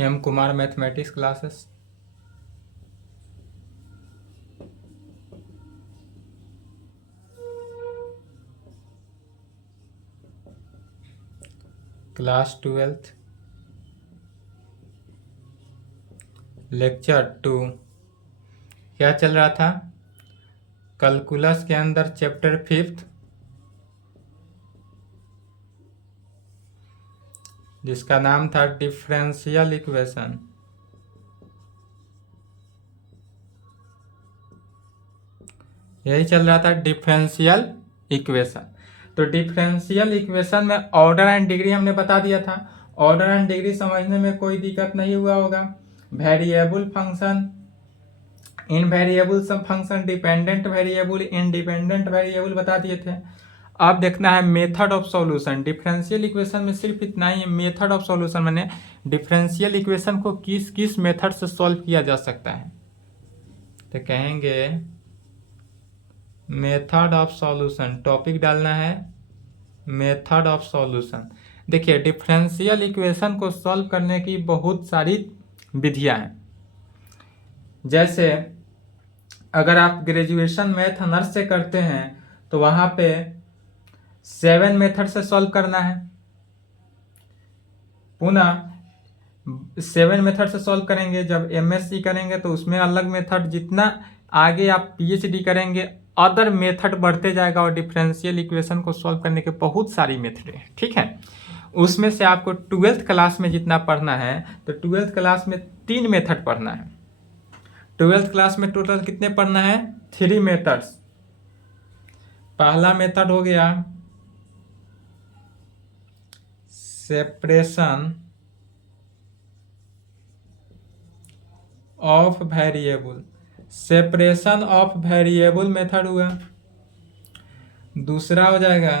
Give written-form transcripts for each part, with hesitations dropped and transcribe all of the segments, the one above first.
M Kumar mathematics classes. Class 12th lecture 2। क्या चल रहा था? कैलकुलस के अंदर चैप्टर 5th, जिसका नाम था डिफरेंशियल इक्वेशन। यही चल रहा था, डिफरेंशियल इक्वेशन। तो डिफरेंशियल इक्वेशन में ऑर्डर एंड डिग्री हमने बता दिया था। ऑर्डर एंड डिग्री समझने में कोई दिक्कत नहीं हुआ होगा। वेरिएबल फंक्शन, इन वेरिएबल सब function, dependent variable, independent variable बता दिए थे। अब देखना है method of solution. Differential equation में सिर्फ इतना ही है, मेथड ऑफ सॉल्यूशन मैंने डिफरेंशियल इक्वेशन को किस किस मेथड से सॉल्व किया जा सकता है। तो कहेंगे मेथड ऑफ सॉल्यूशन, टॉपिक डालना है मेथड ऑफ सॉल्यूशन। देखिए, डिफरेंशियल इक्वेशन को सॉल्व करने की बहुत सारी विधियां हैं। जैसे अगर आप ग्रेजुएशन मैथ ऑनर्स से करते हैं तो वहां पे 7 मेथड से सॉल्व करना है। पुनः 7 मेथड से सॉल्व करेंगे। जब एमएससी करेंगे तो उसमें अलग मेथड, जितना आगे आप पीएचडी करेंगे अदर मेथड बढ़ते जाएगा। और डिफरेंशियल इक्वेशन को सॉल्व करने के बहुत सारी मेथड है, ठीक है। उसमें से आपको 12th क्लास में जितना पढ़ना है, तो 12th क्लास में 3 मेथड पढ़ना है। 12th क्लास में टोटल कितने पढ़ना है? 3 मेथड्स। पहला मेथड हो गया separation of variable, separation of variable method हुआ। दूसरा हो जाएगा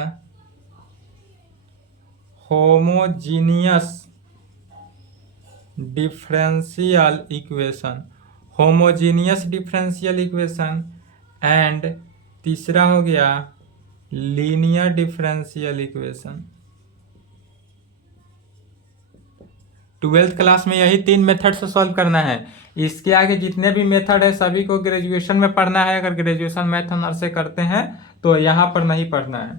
homogeneous differential equation, homogeneous differential equation. And तीसरा हो गया linear differential equation. 12th class में यही 3 मेथड से सॉल्व करना है। इसके आगे जितने भी मेथड है सभी को ग्रेजुएशन में पढ़ना है। अगर ग्रेजुएशन मैथ ऑनर्स से करते हैं तो यहाँ पर नहीं पढ़ना है।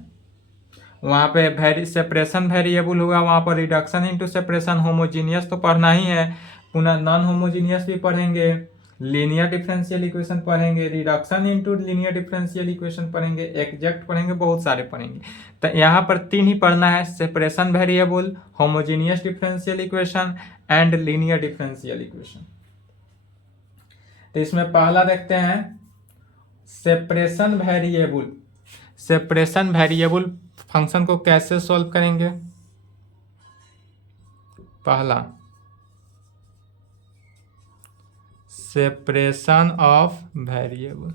वहाँ पे सेपरेशन वेरिएबल हुआ, वहाँ पर रिडक्शन इनटू सेपरेशन, होमोजीनियस तो पढ़ना ही है। पुनः नॉन होमोजीनियस भी पढ़ेंगे, लीनियर डिफरेंशियल इक्वेशन पढ़ेंगे, reduction into linear differential equation पढ़ेंगे, एग्जैक्ट पढ़ेंगे, बहुत सारे पढ़ेंगे। तो यहाँ पर 3 ही पढ़ना है, separation variable, homogeneous differential equation and linear differential equation. तो इसमें पहला देखते हैं separation variable. Separation variable function को कैसे सॉल्व करेंगे? पहला separation of variable.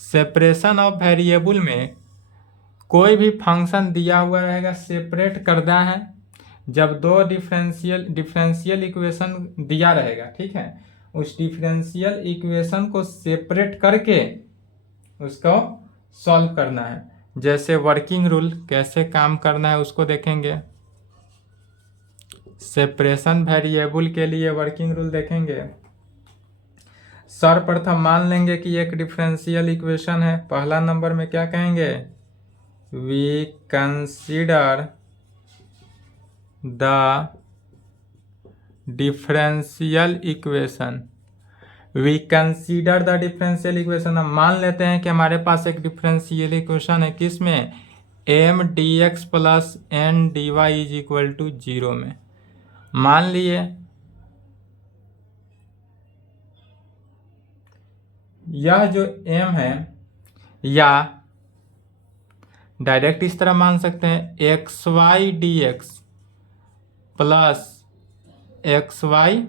Separation of variable में कोई भी फंक्शन दिया हुआ रहेगा, सेपरेट करना है। जब दो डिफरेंशियल इक्वेशन दिया रहेगा, ठीक है, उस डिफरेंशियल इक्वेशन को सेपरेट करके उसको सॉल्व करना है। जैसे वर्किंग रूल कैसे काम करना है उसको देखेंगे। सेपरेशन वेरिएबल के लिए वर्किंग रूल देखेंगे। सर्वप्रथम मान लेंगे कि एक डिफरेंशियल इक्वेशन है। पहला नंबर में क्या कहेंगे? We consider the differential equation. We consider the differential equation. हम मान लेते हैं कि हमारे पास एक डिफरेंशियल इक्वेशन है, किसमें? M d x plus n d y is equal to 0 में। मान लिए यह जो m है, या डायरेक्ट इस तरह मान सकते हैं x y d x plus x y,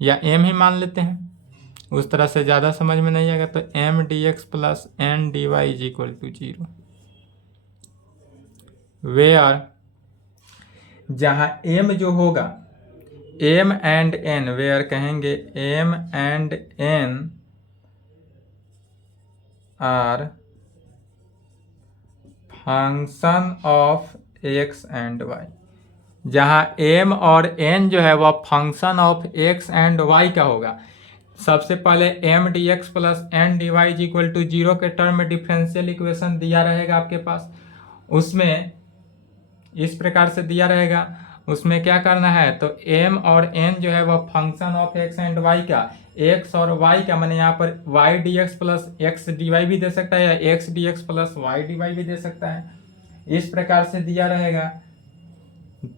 या m ही मान लेते हैं, उस तरह से ज़्यादा समझ में नहीं आएगा। तो m d x plus n d y is equal to 0। Where जहाँ m जो होगा m एंड n, वेयर कहेंगे m and n are function of x and y। जहाँ m और n जो है वह function of x and y का होगा। सबसे पहले m dx plus n dy is equal to 0 के टर्म में डिफरेंशियल इक्वेशन दिया रहेगा आपके पास। उसमें इस प्रकार से दिया रहेगा, उसमें क्या करना है, तो m और n जो है वह function of x and y का, x और y का मैंने यहाँ पर y dx plus x dy भी दे सकता है या x dx plus y dy भी दे सकता है। इस प्रकार से दिया रहेगा।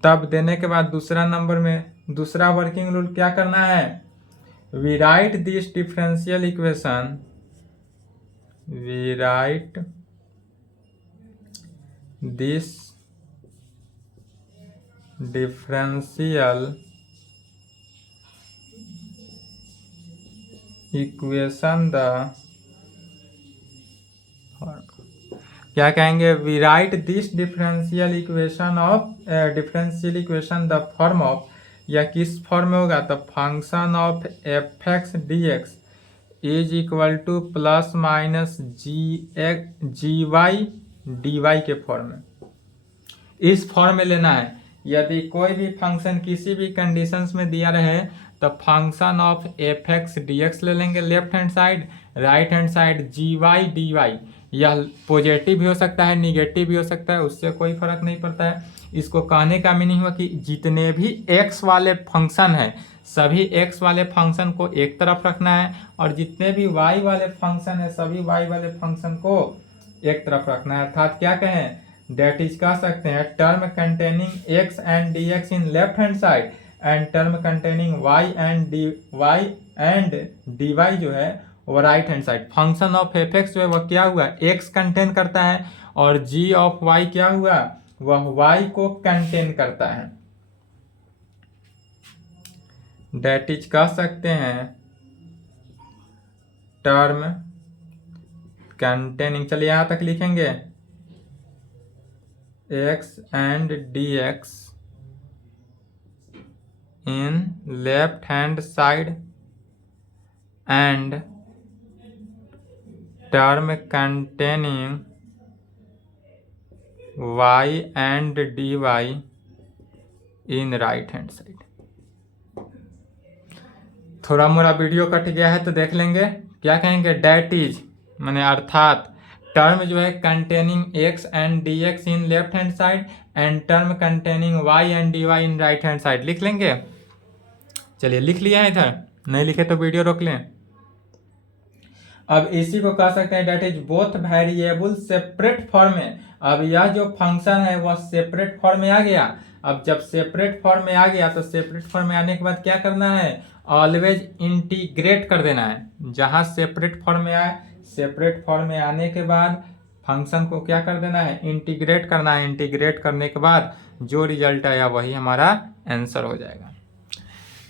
तब देने के बाद दूसरा नंबर में दूसरा वर्किंग रूल क्या करना है, we write this differential equation, we write this differential equation the, क्या कहेंगे, we write this differential equation the form of, या किस फॉर्म में होगा, तो function of f x d x is equal to plus minus g y d y के form में। इस फॉर्म में लेना है। यदि कोई भी फंक्शन किसी भी कंडीशंस में दिया रहे तो function of f x d x ले लेंगे left hand side, right hand side g y d y, यह पॉजिटिव भी हो सकता है निगेटिव भी हो सकता है, उससे कोई फर्क नहीं पड़ता है। इसको कहने का मीनिंग हुआ कि जितने भी x वाले फंक्शन हैं सभी x वाले फंक्शन को एक तरफ रखना है और जितने भी y वाले फंक्शन है सभी y वाले फंक्शन को एक तरफ रखना है। अर्थात क्या कहें, डेट इज कह सकते हैं term containing x and d x in left hand side and term containing y and d y जो है वो right hand side. Function of f x जो है वह क्या हुआ, x कंटेन करता है और g ऑफ y क्या हुआ, वह y को कंटेन करता है। डेट इज कह सकते हैं टर्म कंटेनिंग, चलिए यहां तक लिखेंगे, x and d x in left hand side and term containing y and d y in right hand side. थोड़ा मोड़ा वीडियो कट गया है तो देख लेंगे। क्या कहेंगे, डेट इज माने अर्थात टर्म जो है containing x and d x in left hand side and term containing y and d y in right hand side लिख लेंगे। चलिए लिख लिया है, इधर नहीं लिखे तो वीडियो रोक लें। अब इसी को कह सकते हैं that is both variable separate form में। अब यह जो फंक्शन है वह सेपरेट फॉर्म में आ गया। अब जब सेपरेट फॉर्म में आ गया तो सेपरेट फॉर्म में आने के बाद क्या करना है, ऑलवेज इंटीग्रेट कर देना है। जहां सेपरेट फॉर्म में आए, सेपरेट फॉर्म में आने के बाद फंक्शन को क्या कर देना है, इंटीग्रेट करना है। इंटीग्रेट करने के बाद जो रिजल्ट आया वही हमारा आंसर हो जाएगा।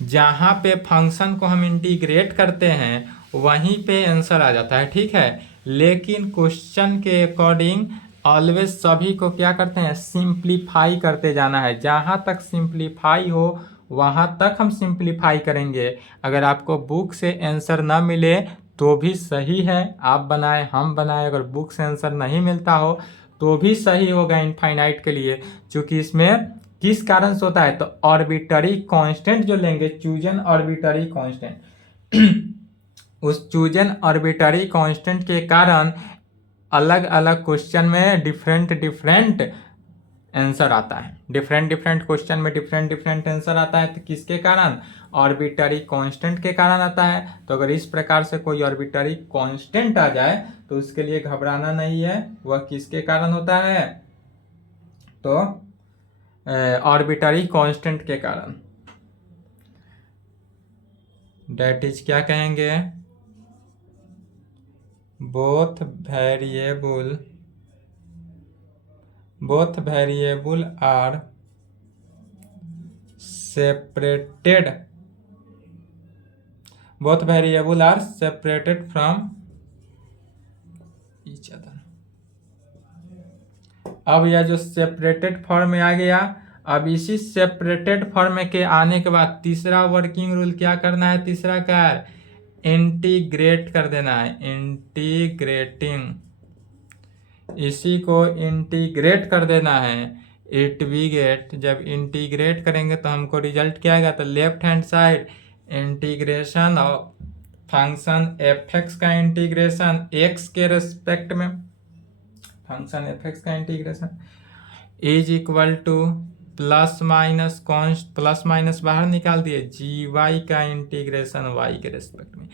जहाँ पे फंक्शन को हम इंटीग्रेट करते हैं वहीं पे आंसर आ जाता है, ठीक है। लेकिन क्वेश्चन के अकॉर्डिंग ऑलवेज सभी को क्या करते हैं, सिंप्लीफाई करते जाना है। जहाँ तक सिंप्लीफाई हो वहाँ तक हम सिंप्लीफाई करेंगे। अगर आपको बुक से आंसर ना मिले तो भी सही है, आप बनाए हम बनाए, अगर बुक से आंसर नहीं मिलता हो तो भी सही होगा इनफाइनाइट के लिए, क्योंकि इसमें किस कारण से होता है, तो ऑर्बिटरी कांस्टेंट जो लेंगे, चूजन ऑर्बिटरी कांस्टेंट, उस चूजन ऑर्बिटरी कांस्टेंट के कारण अलग अलग क्वेश्चन में डिफरेंट आंसर आता है। डिफरेंट क्वेश्चन में डिफरेंट आंसर आता है। तो किसके कारण, ऑर्बिटरी कांस्टेंट के कारण आता है। तो अगर इस प्रकार से कोई ऑर्बिटरी कांस्टेंट आ जाए तो उसके लिए घबराना नहीं है। वह किसके कारण होता है, तो ऑर्बिटरी कांस्टेंट के कारण। डेट इज क्या कहेंगे, both variable are separated, both variable are separated from each other. अब यह जो सेपरेटेड फॉर्म में आ गया, अब इसी सेपरेटेड फॉर्म के आने के बाद तीसरा वर्किंग रूल क्या करना है, तीसरा क्या है, इंटीग्रेट कर देना है। इंटीग्रेटिंग, इसी को इंटीग्रेट कर देना है। इट वी गेट, जब इंटीग्रेट करेंगे तो हमको रिजल्ट क्या आएगा, तो left hand side integration of function F x का इंटीग्रेशन एक्स के रेस्पेक्ट में, फंक्शन एफ एक्स का integration is equal to plus minus const, plus minus बाहर निकाल दिए, जी वाई का इंटीग्रेशन वाई के रेस्पेक्ट में।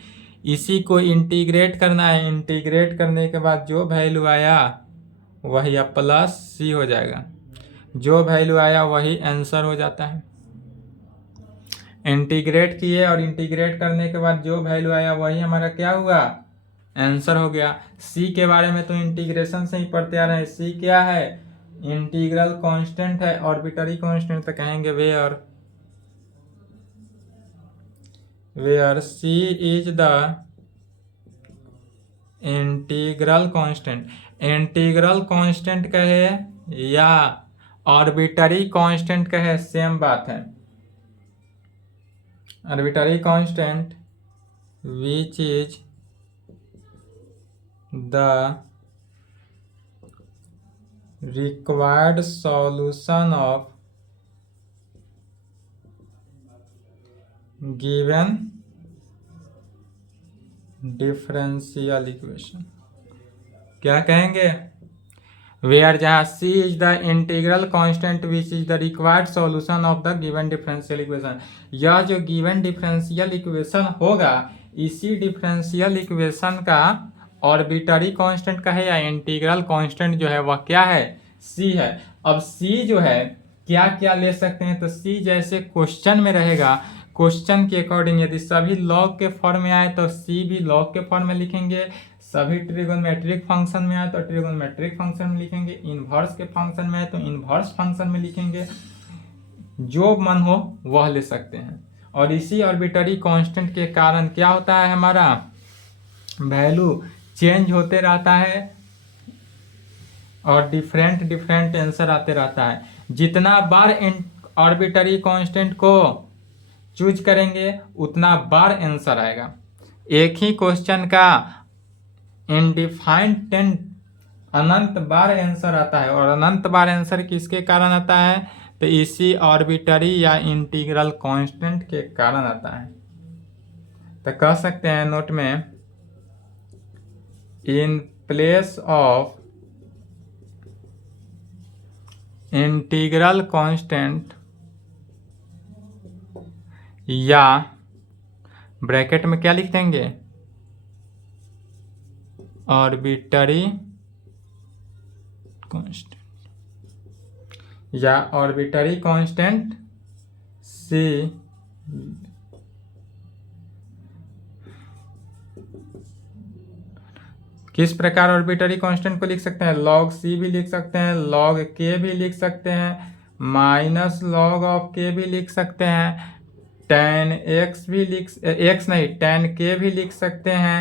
इसी को इंटीग्रेट करना है, इंटीग्रेट करने के बाद जो वैल्यू आया वही अब प्लस सी हो जाएगा, जो वैल्यू आया वही आंसर हो जाता है। इंटीग्रेट किए और इंटीग्रेट करने के बाद जो वैल्यू आया वही हमारा क्या हुआ, आंसर हो गया। सी के बारे में तो इंटीग्रेशन से ही पढ़ते आ रहे हैं। सी क्या है, इंटीग्रल कांस्टेंट है, ऑर्बिटरी कांस्टेंट तो कहेंगे where c is the integral constant. Integral constant कहे या आर्बिटरी कांस्टेंट कहे सेम बात है। Arbitrary constant which is the required solution of given differential equation। क्या कहेंगे, वेयर जहाँ c is the integral constant which is the required solution of the given differential equation. यह जो गिवन डिफरेंशियल इक्वेशन होगा, इसी differential equation का arbitrary constant का है या इंटीग्रल कांस्टेंट जो है वह क्या है, c है। अब c जो है क्या क्या ले सकते हैं, तो c जैसे क्वेश्चन में रहेगा, क्वेश्चन के अकॉर्डिंग यदि सभी लॉग के फॉर्म में आए तो c भी लॉग के फॉर्म में लिखेंगे, सभी ट्रिगोनोमेट्रिक फंक्शन में आए तो ट्रिगोनोमेट्रिक फंक्शन में लिखेंगे, इनवर्स के फंक्शन में आए तो इनवर्स फंक्शन में लिखेंगे, जो मन हो वह ले सकते हैं। और इसी आर्बिटरी कांस्टेंट के कारण क्या होता है, हमारा वैल्यू चेंज होते रहता है और डिफरेंट डिफरेंट आंसर आते रहता है। जितना बार आर्बिटरी कांस्टेंट को चूज करेंगे उतना बार आंसर आएगा। एक ही क्वेश्चन का इनडिफाइंड 10 अनंत बार आंसर आता है, और अनंत बार आंसर किसके कारण आता है, तो इसी आर्बिटरी या इंटीग्रल कांस्टेंट के कारण आता है। तो कह सकते हैं नोट में, in place of integral constant या ब्रैकेट में क्या लिख देंगे, आर्बिटरी कांस्टेंट या आर्बिटरी कांस्टेंट सी किस प्रकार आर्बिटरी कांस्टेंट को लिख सकते हैं, लॉग सी भी लिख सकते हैं, लॉग के भी लिख सकते हैं, माइनस लॉग ऑफ के भी लिख सकते हैं, tan x भी tan के भी लिख सकते हैं,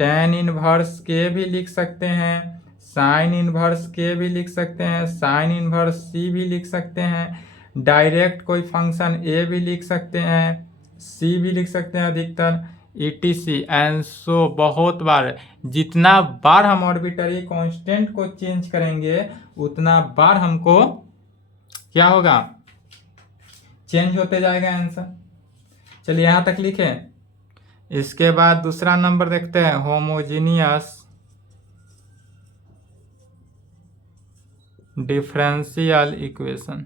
tan इनवर्स के भी लिख सकते हैं, साइन इनवर्स के भी लिख सकते हैं, साइन इनवर्स सी भी लिख सकते हैं, डायरेक्ट कोई फंक्शन ए भी लिख सकते हैं, सी भी लिख सकते हैं अधिकतर, etc एंड सो बहुत बार। जितना बार हम आर्बिटरी कांस्टेंट को चेंज करेंगे उतना बार हमको क्या होगा, चेंज होते जाएगा आंसर। चलिए यहाँ तक लिखे। इसके बाद दूसरा नंबर देखते हैं, होमोजीनियस डिफरेंशियल इक्वेशन।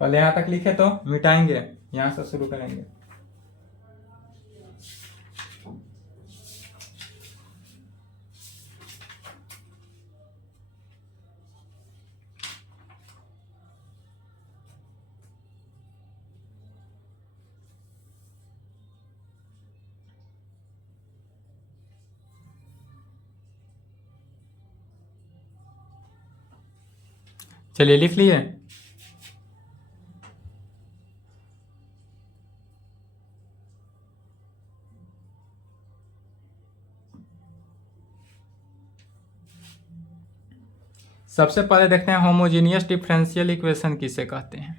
पहले यहाँ तक लिखे तो मिटाएंगे, यहाँ से शुरू करेंगे। चलिए लिख लिए। सबसे पहले देखते हैं होमोजीनियस डिफरेंशियल इक्वेशन किसे कहते हैं।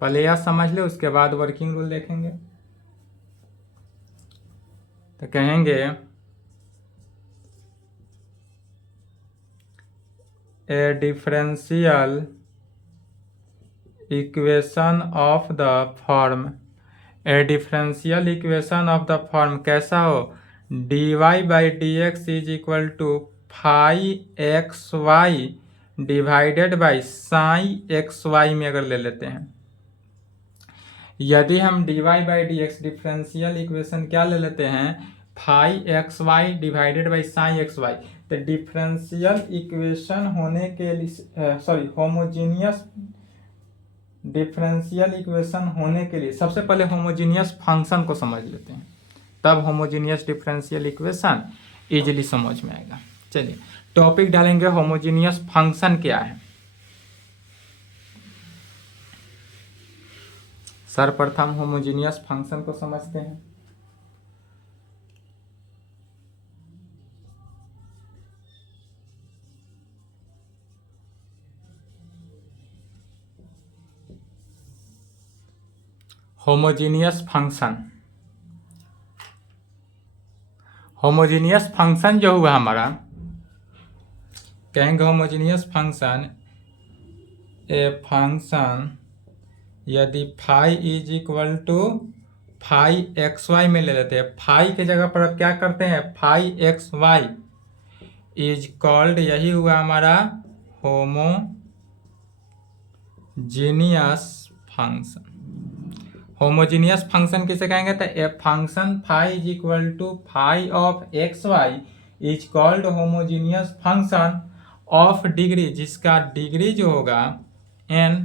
पहले यह समझ ले, उसके बाद वर्किंग रूल देखेंगे। तो कहेंगे a differential equation of the form, a differential equation of the form कैसा हो, dy by d x is equal to phi x y divided by psi x y में अगर ले लेते हैं, यदि हम dy by d x differential equation क्या ले लेते हैं, phi x y divided by psi x y, तो डिफरेंशियल इक्वेशन होने के लिए होमोजीनियस डिफरेंशियल इक्वेशन होने के लिए सबसे पहले होमोजीनियस फंक्शन को समझ लेते हैं, तब होमोजीनियस डिफरेंशियल इक्वेशन इजीली समझ में आएगा। चलिए टॉपिक डालेंगे होमोजीनियस फंक्शन क्या है। सर्वप्रथम होमोजीनियस फंक्शन को समझते हैं। होमोजीनियस फंक्शन, होमोजीनियस फंक्शन जो हुआ हमारा, कहेंगे होमोजीनियस फंक्शन ए फंक्शन यदि phi is equal to phi x y में ले लेते हैं, फाई के जगह पर अब क्या करते हैं, phi x y is called, यही हुआ हमारा होमोजीनियस फंक्शन। होमोजीनियस फंक्शन किसे कहेंगे, तो a function phi is equal to phi of x y is called homogeneous function of degree, जिसका डिग्री जो होगा n,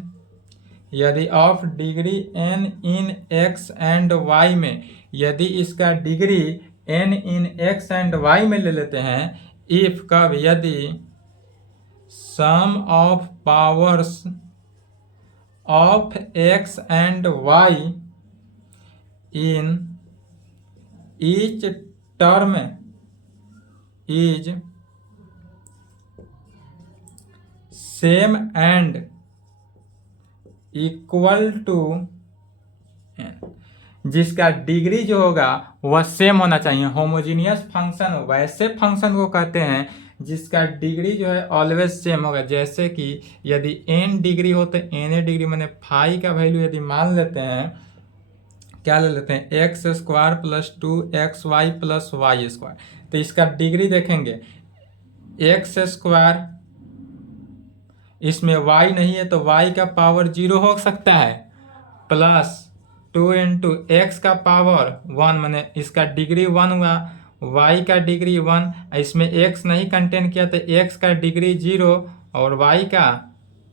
यदि of degree n in x and y में, यदि इसका degree n in x and y में ले लेते हैं, इफ कब, यदि sum of powers of x and y in each term is same and equal to n, जिसका डिग्री जो होगा वह सेम होना चाहिए। होमोजीनियस फंक्शन वैसे फंक्शन को कहते हैं जिसका डिग्री जो है ऑलवेज सेम होगा। जैसे कि यदि n डिग्री हो तो n डिग्री मैंने फाई का वैल्यू यदि मान लेते हैं, क्या ले लेते हैं, x square plus 2xy plus y square, तो इसका डिग्री देखेंगे एक्स स्क्वायर, इसमें y नहीं है तो y का पावर 0 हो सकता है, प्लस 2 इंटू एक्स का पावर 1, मैंने इसका डिग्री 1 हुआ, y का डिग्री 1, इसमें x नहीं कंटेन किया तो x का डिग्री 0 और y का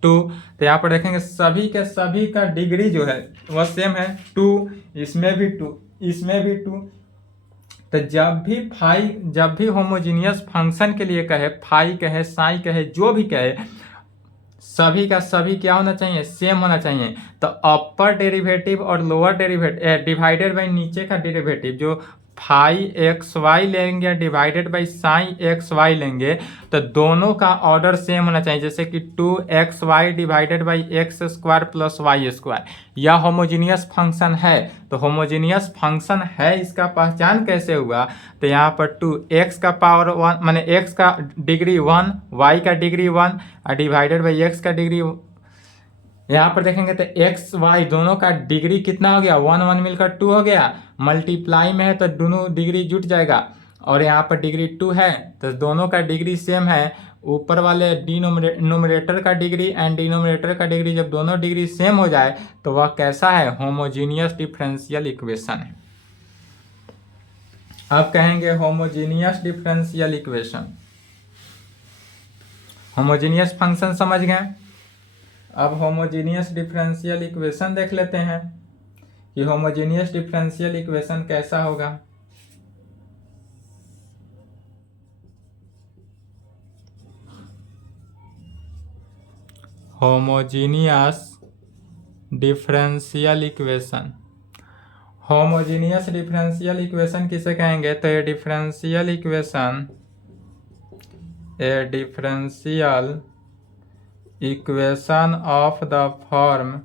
2, तो यहाँ पर देखेंगे सभी के सभी का डिग्री जो है वह सेम है, 2, इसमें भी 2, इसमें भी 2। तो जब भी होमोजीनियस फंक्शन के लिए कहे, फाई कहे, साई कहे, जो भी कहे, सभी का सभी क्या होना चाहिए, सेम होना चाहिए। तो अपर डेरिवेटिव और लोअर डेरिवेटिव डिवाइडेड बाई नीचे का डेरिवेटिव जो फाई एक्स वाई लेंगे divided by psi x y लेंगे, तो दोनों का ऑर्डर सेम होना चाहिए। जैसे कि 2xy divided by x square plus y square, यह होमोजीनियस फंक्शन है। तो होमोजीनियस फंक्शन है, इसका पहचान कैसे हुआ, तो यहाँ पर 2x का पावर 1 माने x का डिग्री 1, y का डिग्री 1 और डिवाइडेड बाई x का डिग्री, यहाँ पर देखेंगे तो एक्स वाई दोनों का डिग्री कितना हो गया, 1 1 मिलकर 2 हो गया, मल्टीप्लाई में है तो दोनों डिग्री जुट जाएगा, और यहाँ पर डिग्री 2 है तो दोनों का डिग्री सेम है। ऊपर वाले नोमिनेटर का डिग्री एंड डिनोमिनेटर का डिग्री, जब दोनों डिग्री सेम हो जाए तो वह कैसा है, होमोजीनियस डिफरेंशियल इक्वेशन है। अब कहेंगे homogeneous differential equation. Homogeneous function समझ गए, अब होमोजीनियस डिफरेंशियल इक्वेशन देख लेते हैं कि होमोजीनियस डिफरेंशियल इक्वेशन कैसा होगा। Homogeneous differential equation, homogeneous differential equation किसे कहेंगे, तो ये differential equation, a differential equation of the form,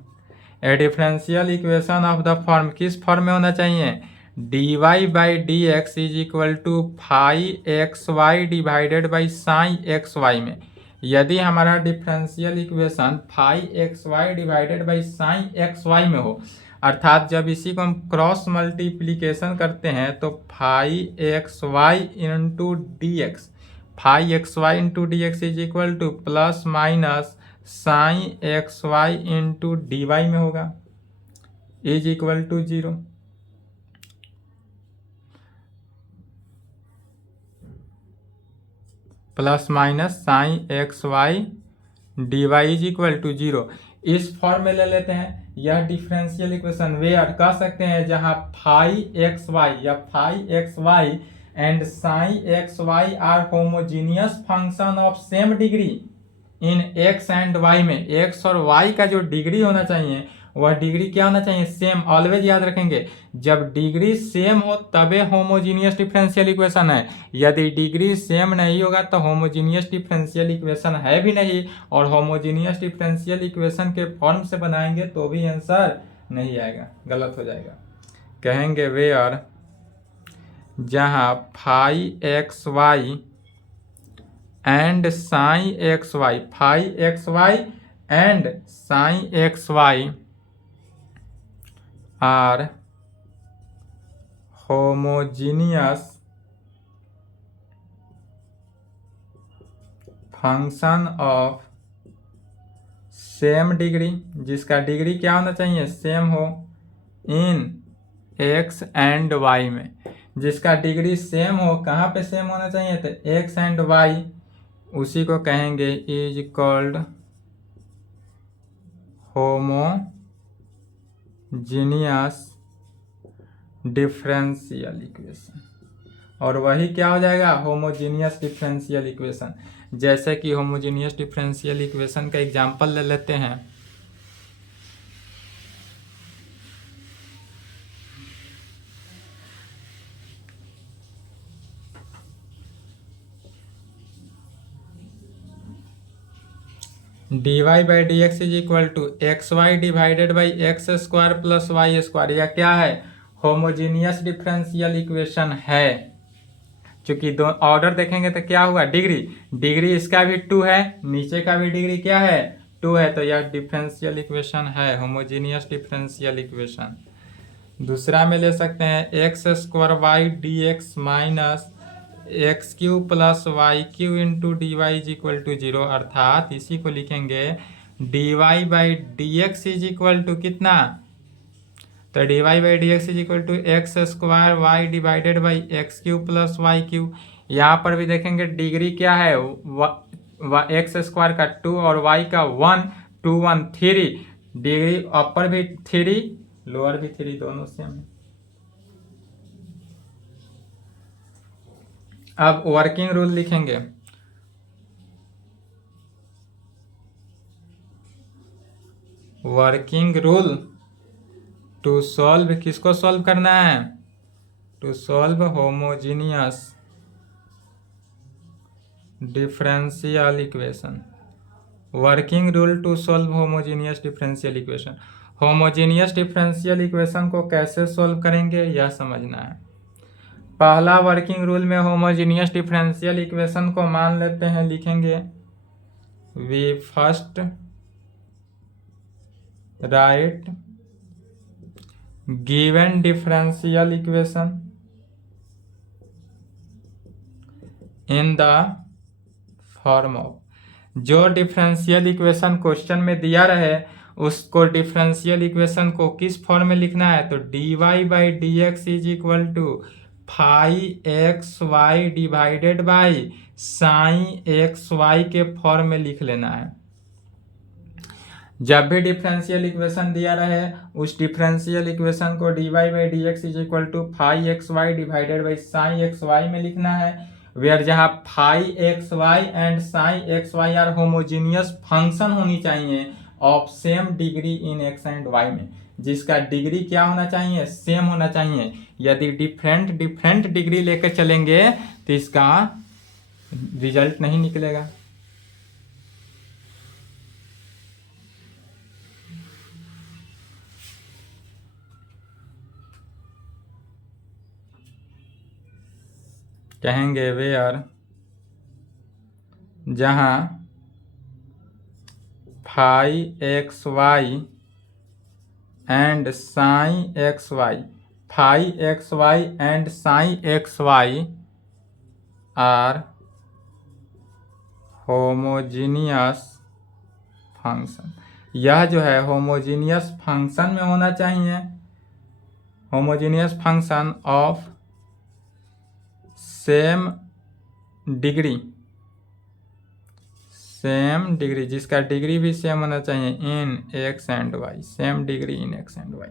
a differential equation of the form किस फॉर्म में होना चाहिए, d y by d x is equal to five x y divided by sine x y में यदि हमारा differential equation five x y divided by sine x y में हो, अर्थात जब इसी को हम क्रॉस मल्टीप्लीकेशन करते हैं तो five x y into d x, five x y into d x is equal to plus minus sine x y into d y में होगा is equal to 0। Plus minus sine x y d y is equal to 0 इस form में ले लेते हैं। यह differential equation where कह सकते हैं जहां फाइव एक्स वाई या five x y and sine x y are homogeneous function of same degree in x and y में एक्स और वाई का जो डिग्री होना चाहिए वह डिग्री क्या होना चाहिए, सेम। ऑलवेज याद रखेंगे जब डिग्री सेम हो तबे होमोजीनियस डिफरेंशियल इक्वेशन है, यदि डिग्री सेम नहीं होगा तो होमोजीनियस डिफरेंशियल इक्वेशन है भी नहीं, और होमोजीनियस डिफरेंशियल इक्वेशन के फॉर्म से बनाएंगे तो भी आंसर नहीं आएगा, गलत हो जाएगा। कहेंगे वेयर जहां five x y and sine x y, five x y and sine x y are homogeneous function of same degree, जिसका डिग्री क्या होना चाहिए, सेम हो, इन एक्स एंड वाई में, जिसका डिग्री सेम हो, कहाँ पे सेम होना चाहिए, तो एक्स एंड वाई, उसी को कहेंगे is called homogeneous differential equation. और वही क्या हो जाएगा, होमोजीनियस डिफरेंशियल इक्वेशन। जैसे कि होमोजीनियस डिफरेंशियल इक्वेशन का एग्जांपल ले लेते हैं। D y by d x is equal to x y divided by x square plus y square, यह क्या है, होमोजीनियस डिफरेंशियल इक्वेशन है। चूंकि दो ऑर्डर देखेंगे तो क्या हुआ, डिग्री, डिग्री इसका भी 2 है, नीचे का भी डिग्री क्या है, 2 है, तो यह डिफरेंशियल इक्वेशन है, होमोजीनियस डिफरेंशियल इक्वेशन। दूसरा में ले सकते हैं x square y d x minus x cube plus y cube into d y is equal to 0, अर्थात इसी को लिखेंगे d y by d x is equal to कितना, तो d y by d x is equal to x square y divided by x cube plus y cube. यहाँ पर भी देखेंगे डिग्री क्या है, एक्स स्क्वायर का 2 और वाई का 1, 2 1 3, डिग्री अपर भी 3 लोअर भी 3, दोनों सेम है। अब वर्किंग रूल लिखेंगे, वर्किंग रूल टू सॉल्व, किसको सॉल्व करना है, to solve homogeneous differential equation. Working rule to solve homogeneous differential equation. Homogeneous differential equation को कैसे सॉल्व करेंगे यह समझना है। पहला वर्किंग रूल में होमोजीनियस डिफरेंशियल इक्वेशन को मान लेते हैं, लिखेंगे we first write given differential equation in the form of, जो डिफरेंशियल इक्वेशन क्वेश्चन में दिया रहे उसको डिफरेंशियल इक्वेशन को किस फॉर्म में लिखना है, तो d y by d x is equal to five x y divided by sine x y के फॉर्म में लिख लेना है। जब भी डिफरेंशियल इक्वेशन दिया रहे उस डिफरेंशियल इक्वेशन को d y by d x is equal to five x y divided by sine x y में लिखना है, वेयर जहां five x y and sine x y are homogeneous function होनी चाहिए of same degree in x and y में, जिसका degree क्या होना चाहिए, सेम होना चाहिए। यदि डिफरेंट डिग्री लेकर चलेंगे तो इसका रिजल्ट नहीं निकलेगा। कहेंगे वेयर जहाँ phi x y and sine x y, phi x y and sine x y are homogeneous function. यह जो है होमोजीनियस फंक्शन में होना चाहिए, homogeneous function of same degree, same degree, जिसका डिग्री भी सेम होना चाहिए in x and y, same degree in x and y.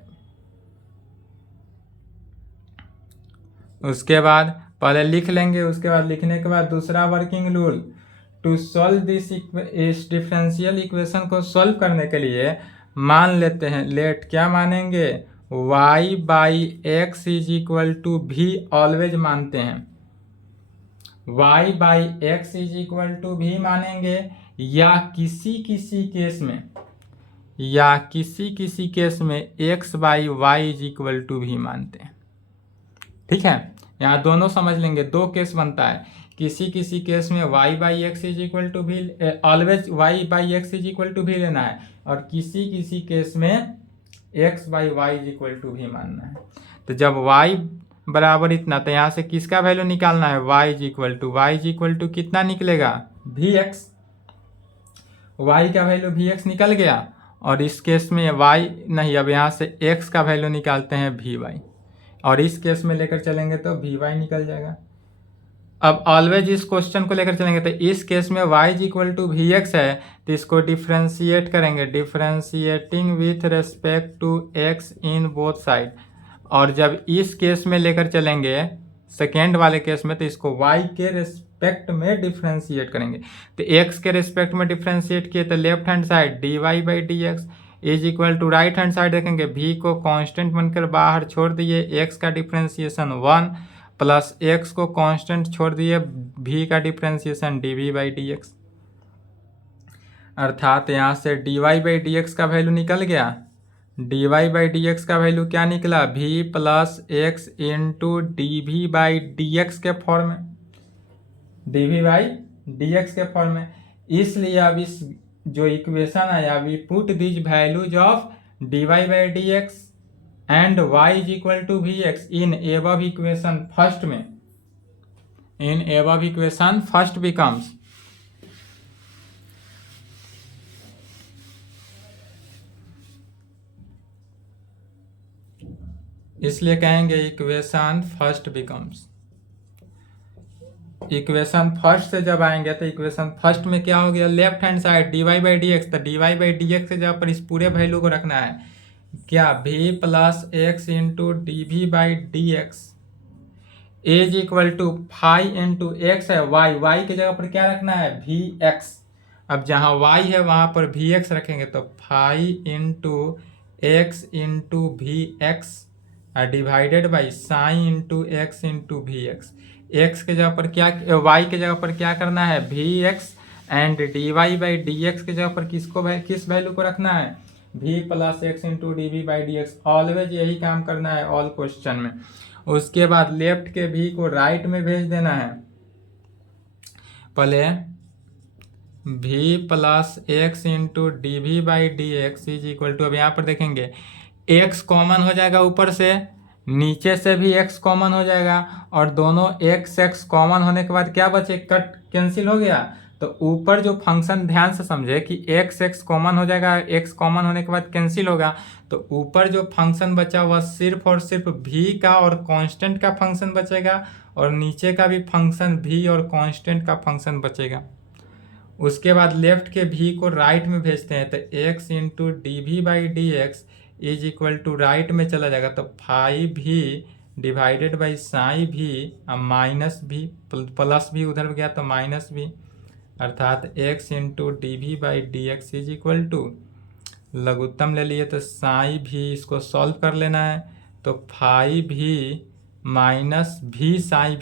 उसके बाद पहले लिख लेंगे, उसके बाद लिखने के बाद दूसरा working rule, to solve this इस डिफरेंशियल इक्वेशन को सॉल्व करने के लिए मान लेते हैं, लेट क्या मानेंगे, y by x is equal to भी ऑलवेज मानते हैं, y by x is equal to भी मानेंगे, या किसी किसी केस में, या किसी किसी केस में x by y is equal to भी मानते हैं। ठीक है, यहाँ दोनों समझ लेंगे, दो केस बनता है, किसी किसी केस में y by x is equal to भी, always y by x is equal to भी लेना है, और किसी किसी केस में x by y is equal to भी मानना है। तो जब y बराबर इतना, तो यहाँ से किसका वैल्यू निकालना है, y इज इक्वल टू कितना निकलेगा, vx, y का वैल्यू vx निकल गया, और इस केस में y नहीं, अब यहाँ से x का वैल्यू निकालते हैं vy, और इस केस में लेकर चलेंगे तो vy निकल जाएगा। अब ऑलवेज इस क्वेश्चन को लेकर चलेंगे, तो इस केस में y is equal to vx है, तो इसको डिफ्रेंशिएट करेंगे, differentiating with respect to x in both side, और जब इस केस में लेकर चलेंगे सेकेंड वाले केस में, तो इसको y के रेस्पेक्ट में डिफ्रेंशिएट करेंगे, तो x के रेस्पेक्ट में डिफ्रेंशिएट किए तो left hand side dy by d x is equal to right hand side देखेंगे, v को कांस्टेंट बनकर बाहर छोड़ दिए, x का डिफ्रेंशिएशन 1 प्लस x को कांस्टेंट छोड़ दिए, v का differentiation dv by d x, अर्थात यहाँ से dy बाई डी एक्स का वैल्यू निकल गया, dy बाई डी एक्स का वैल्यू क्या निकला, v plus x into d v by d x के फॉर्म में, dv बाई डी एक्स के फॉर्म में। इसलिए अब इस जो इक्वेशन आया, we put this values of dy by d x and y is equal to vx in above equation first में, in above equation first becomes, इसलिए कहेंगे equation first becomes, equation first से जब आएंगे तो इक्वेशन फर्स्ट में क्या हो गया, left hand side dy by d x, तो dy बाई डी एक्स के जगह पर इस पूरे वैल्यू को रखना है, क्या v plus x into d v by d x is equal to five into x है, y की जगह पर क्या रखना है, vx, अब जहाँ y है वहाँ पर vx रखेंगे, तो five into x into v x divided by sine into x into v x, x के जगह पर क्या, y के जगह पर क्या करना है, vx, and dy by d x के जगह पर किस वैल्यू को रखना है, v plus x into d v by d x, always यही काम करना है ऑल क्वेश्चन में। उसके बाद लेफ्ट के v को राइट में भेज देना है, पहले v plus x into d v by d x is equal to, अब यहाँ पर देखेंगे x कॉमन हो जाएगा, ऊपर से नीचे से भी x कॉमन हो जाएगा, और दोनों x कॉमन होने के बाद क्या बचे, कट कैंसिल हो गया, तो ऊपर जो फंक्शन ध्यान से समझे कि x कॉमन हो जाएगा, x कॉमन होने के बाद कैंसिल होगा, तो ऊपर जो फंक्शन बचा वह सिर्फ और सिर्फ v का और कांस्टेंट का फंक्शन बचेगा, और नीचे का भी फंक्शन v और कांस्टेंट का फंक्शन बचेगा। उसके बाद लेफ्ट के v को राइट में भेजते हैं, तो x into d v by d x is equal to right में चला जाएगा, तो फाइव भी डिवाइडेड बाई साई भी माइनस भी प्लस भी उधर गया तो माइनस भी, अर्थात x into d v by d x is equal to, लघुत्तम ले लिए तो साई भी, इसको सॉल्व कर लेना है, तो फाइव भी माइनस भी साई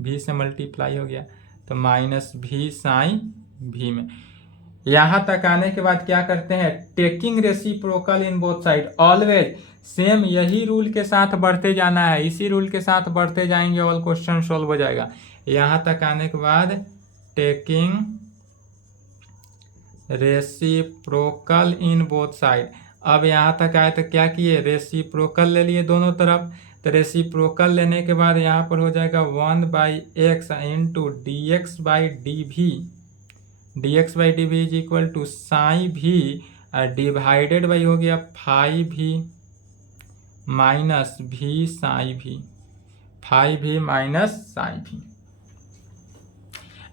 भी से मल्टीप्लाई हो गया, तो माइनस भी साई भी में यहाँ तक आने के बाद क्या करते हैं, टेकिंग रेसिप्रोकल इन बोथ साइड, ऑलवेज सेम यही रूल के साथ बढ़ते जाना है, इसी रूल के साथ बढ़ते जाएंगे, ऑल क्वेश्चन सोल्व हो जाएगा। यहाँ तक आने के बाद टेकिंग रेसिप्रोकल इन बोथ साइड। अब यहाँ तक आए तो क्या किए, रेसिप्रोकल ले लिए दोनों तरफ, तो रेसिप्रोकल लेने के बाद यहाँ पर हो जाएगा 1/x into d x by D भी, डी एक्स बाई डी भी is equal to psi v divided by हो गया phi v minus v psi भी, फाई भी माइनस साई भी।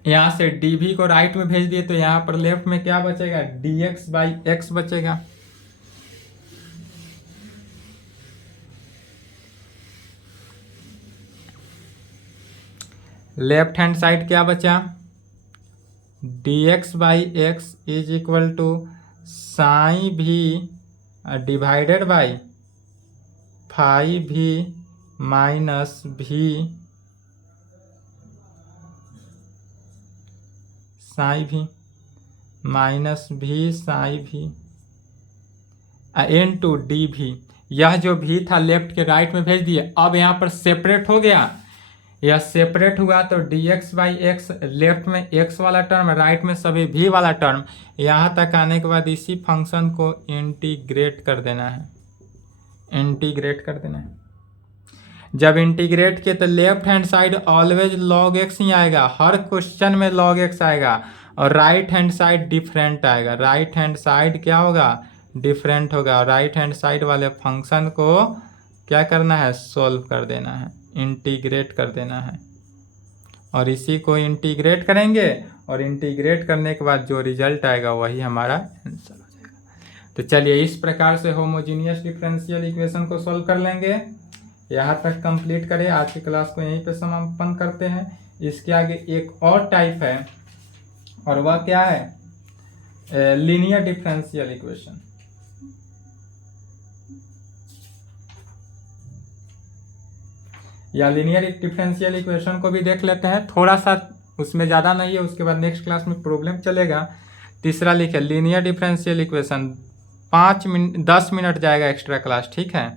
यहाँ से डी भी को राइट में भेज दिए तो यहाँ पर लेफ्ट में क्या बचेगा, डी एक्स बाई एक्स बचेगा। लेफ्ट हैंड साइड क्या बचा, d x by x is equal to psi v divided by phi v minus v psi भी माइनस भी साई भी इन टू डी भी। यह जो भी था लेफ्ट के राइट में भेज दिए। अब यहाँ पर सेपरेट हो गया, यह सेपरेट हुआ तो D x by x, left में एक्स वाला टर्म, राइट में सभी भी वाला टर्म। यहाँ तक आने के बाद इसी फंक्शन को इंटीग्रेट कर देना है, इंटीग्रेट कर देना है। जब इंटीग्रेट किए तो left hand side always log x ही आएगा, हर क्वेश्चन में log x आएगा, और राइट हैंड साइड डिफरेंट आएगा। राइट हैंड साइड क्या होगा, डिफरेंट होगा। राइट हैंड साइड वाले फंक्शन को क्या करना है, सोल्व कर देना है, इंटीग्रेट कर देना है, और इसी को इंटीग्रेट करेंगे, और इंटीग्रेट करने के बाद जो रिजल्ट आएगा वही हमारा आंसर हो जाएगा। तो चलिए इस प्रकार से होमोजीनियस डिफरेंशियल इक्वेशन को सोल्व कर लेंगे। यहाँ तक कंप्लीट करें, आज की क्लास को यहीं पे समापन करते हैं। इसके आगे एक और टाइप है, और वह क्या है, लीनियर डिफरेंशियल इक्वेशन। या लीनियर डिफरेंशियल इक्वेशन को भी देख लेते हैं, थोड़ा सा उसमें ज़्यादा नहीं है, उसके बाद नेक्स्ट क्लास में प्रॉब्लम चलेगा। तीसरा लिखे लीनियर डिफरेंशियल इक्वेशन, 10 मिनट जाएगा एक्स्ट्रा क्लास, ठीक है।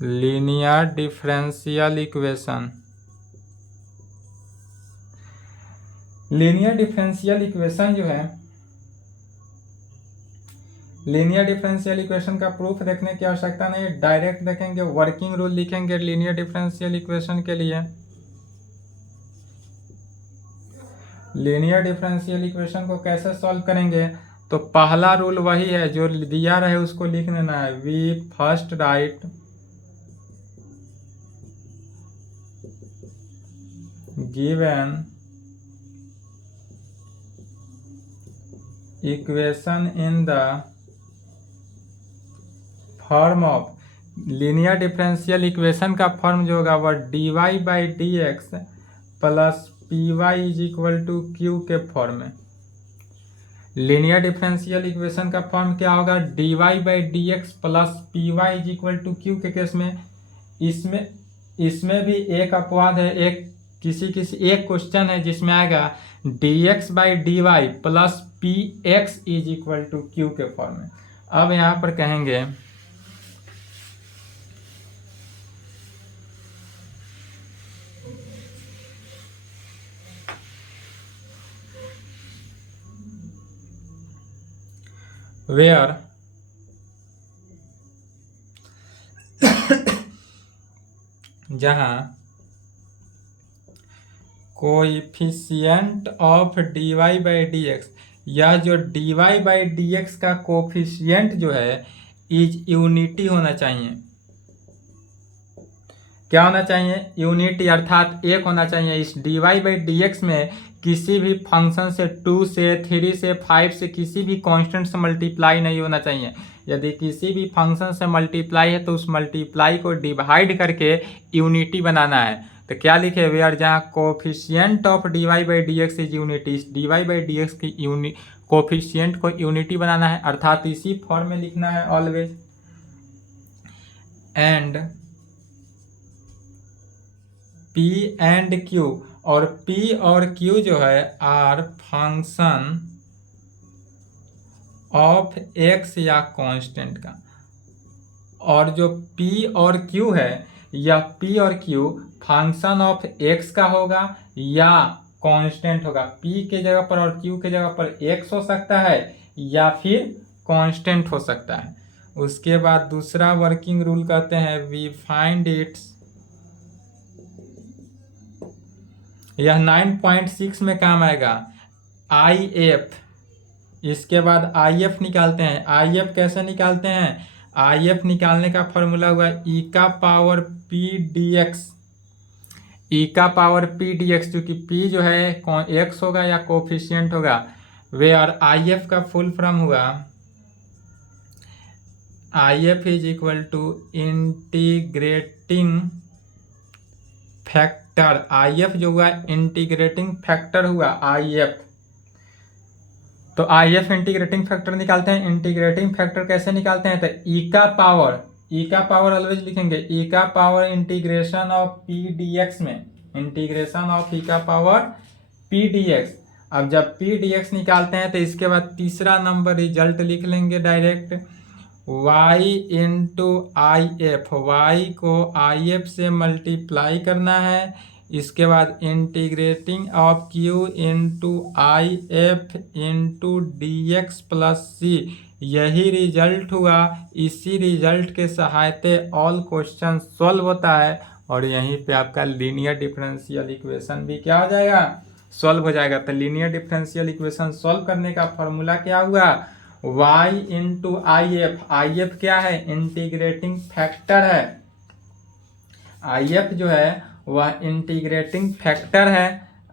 Linear differential equation, linear differential equation जो है, लीनियर डिफरेंशियल इक्वेशन का प्रूफ देखने की आवश्यकता नहीं है, डायरेक्ट देखेंगे, वर्किंग रूल लिखेंगे लीनियर डिफरेंशियल इक्वेशन के लिए। लीनियर डिफरेंशियल इक्वेशन को कैसे सॉल्व करेंगे, तो पहला रूल वही है जो दिया रहे उसको लिख लेना है। We first write given equation in the form of, linear differential equation का फॉर्म जो होगा वह dy by d x plus P y is equal to Q के फॉर्म में। लीनियर डिफरेंशियल इक्वेशन का फॉर्म क्या होगा, dy by d x plus P y is equal to Q के केस में। इसमें भी एक अपवाद है, एक एक क्वेश्चन है जिसमें आएगा dx by d y plus P x is equal to Q के फॉर्म में। अब यहाँ पर कहेंगे वेयर जहाँ coefficient of d y by d x, यह जो d y by d x का कोएफिशिएंट जो है इज यूनिटी होना चाहिए। क्या होना चाहिए, यूनिटी, अर्थात एक होना चाहिए। इस d y by d x में किसी भी फंक्शन से 2 से 3 से 5 से किसी भी कांस्टेंट से मल्टीप्लाई नहीं होना चाहिए। यदि किसी भी फंक्शन से मल्टीप्लाई है तो उस मल्टीप्लाई को डिवाइड करके यूनिटी बनाना है। तो क्या लिखे, वेयर जहाँ coefficient of d y by d x is unity, इस d y by d x की कोफिशिएंट को यूनिटी बनाना है, अर्थात इसी फॉर्म में लिखना है always. And p and q और P और Q जो है आर फंक्शन ऑफ x या कांस्टेंट का, और जो P और Q है या P और Q फंक्शन ऑफ x का होगा या कांस्टेंट होगा। P के जगह पर और Q के जगह पर x हो सकता है या फिर कांस्टेंट हो सकता है। उसके बाद दूसरा वर्किंग रूल कहते हैं वी फाइंड इट्स, यह 9.6 में काम आएगा IF। इसके बाद IF निकालते हैं। IF कैसे निकालते हैं? IF निकालने का फॉर्मूला हुआ e का पावर p dx, e का पावर p dx, क्योंकि p जो है x होगा या कोफिशिएंट होगा वे, और IF का फुल फॉर्म हुआ IF is equal to integrating factor. IF जो हुआ इंटीग्रेटिंग फैक्टर हुआ IF। तो IF इंटीग्रेटिंग फैक्टर निकालते हैं। इंटीग्रेटिंग फैक्टर कैसे निकालते हैं? तो e का पावर ऑलवेज लिखेंगे, e का power integration of p dx में, इंटीग्रेशन ऑफ e का पावर p dx। अब जब p dx निकालते हैं तो इसके बाद तीसरा नंबर रिजल्ट लिख लेंगे direct, y into IF, y को IF से मल्टीप्लाई करना है। इसके बाद integrating of q into IF into dx plus c, यही रिजल्ट हुआ। इसी रिजल्ट के सहायते ऑल क्वेश्चन सॉल्व होता है, और यहीं पे आपका लीनियर डिफरेंशियल इक्वेशन भी क्या हो जाएगा? सॉल्व हो जाएगा। तो लीनियर डिफरेंशियल इक्वेशन सॉल्व करने का फॉर्मूला क्या हुआ? y इंटू IF, IF क्या है? इंटीग्रेटिंग फैक्टर है। IF जो है वह इंटीग्रेटिंग फैक्टर है,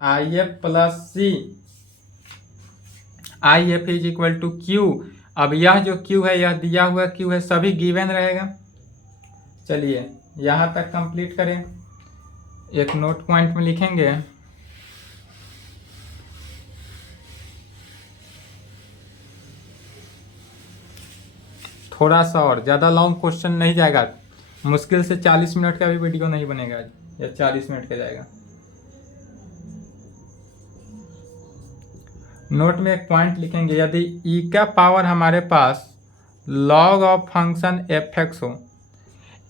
IF plus c, IF is equal to Q। अब यह जो Q है, यह दिया हुआ Q है, सभी गिवन रहेगा। चलिए यहाँ तक कंप्लीट करें। एक नोट पॉइंट में लिखेंगे, थोड़ा सा और, ज़्यादा लॉन्ग क्वेश्चन नहीं जाएगा, मुश्किल से 40 मिनट का भी वीडियो नहीं बनेगा या 40 मिनट का जाएगा। नोट में एक पॉइंट लिखेंगे, यदि e का पावर हमारे पास log ऑफ फंक्शन fx हो,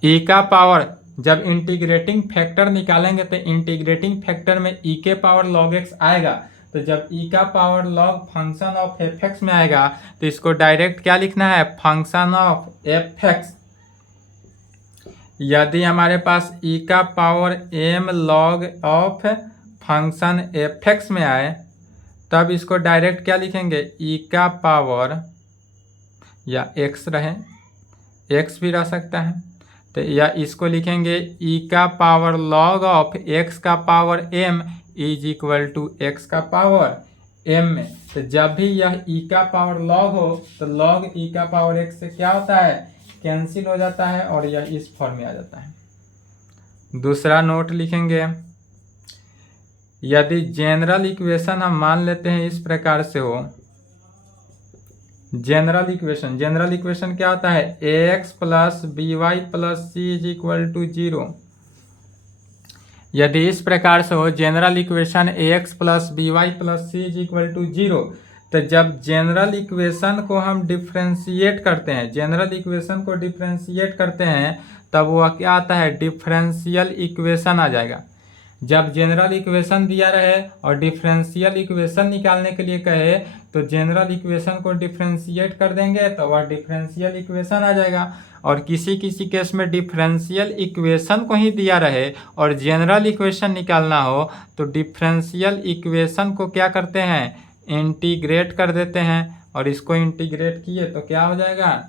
e का पावर जब इंटीग्रेटिंग फैक्टर निकालेंगे तो इंटीग्रेटिंग फैक्टर में e के पावर log x आएगा। तो जब e का power log function of fx में आएगा तो इसको डायरेक्ट क्या लिखना है? Function of fx। यदि हमारे पास e का power m log of function fx में आए तब इसको डायरेक्ट क्या लिखेंगे? e का पावर, या x रहे, x भी रह सकता है, तो या इसको लिखेंगे e का पावर log ऑफ x का power m is equal to x का पावर m में। तो जब भी यह e का पावर log हो तो log e का पावर x से क्या होता है? कैंसिल हो जाता है, और यह इस फॉर्म में आ जाता है। दूसरा नोट लिखेंगे, यदि जनरल इक्वेशन हम मान लेते हैं इस प्रकार से हो, जनरल इक्वेशन क्या होता है? ax plus by plus c is equal to 0। यदि इस प्रकार से हो general equation ax plus by plus c is equal to 0, तो जब जनरल इक्वेशन को हम डिफ्रेंशिएट करते हैं, तब वह क्या आता है? डिफरेंशियल इक्वेशन आ जाएगा। जब जनरल इक्वेशन दिया रहे और डिफरेंशियल इक्वेशन निकालने के लिए कहे तो जनरल इक्वेशन को डिफरेंशिएट कर देंगे तो वह डिफरेंशियल इक्वेशन आ जाएगा। और किसी किसी केस में डिफरेंशियल इक्वेशन को ही दिया रहे और जनरल इक्वेशन निकालना हो तो डिफरेंशियल इक्वेशन को क्या करते हैं? इंटीग्रेट कर देते हैं, और इसको इंटीग्रेट किए तो क्या हो जाएगा?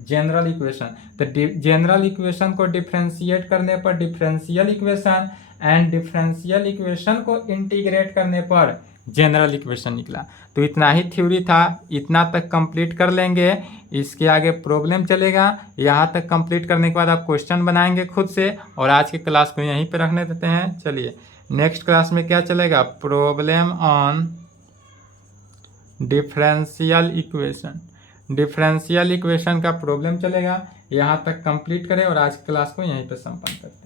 General equation. तो जनरल इक्वेशन को डिफरेंशिएट करने पर differential equation, and differential equation को इंटीग्रेट करने पर जनरल इक्वेशन निकला। तो इतना ही थ्योरी था, इतना तक कंप्लीट कर लेंगे, इसके आगे प्रॉब्लम चलेगा। यहाँ तक कंप्लीट करने के बाद आप क्वेश्चन बनाएंगे खुद से, और आज की क्लास को यहीं पे रखने देते हैं। चलिए नेक्स्ट क्लास में क्या चलेगा? प्रॉब्लम ऑन डिफरेंशियल इक्वेशन का प्रॉब्लम चलेगा। यहाँ तक कंप्लीट करें और आज की क्लास को यहीं पे संपन्न करते हैं।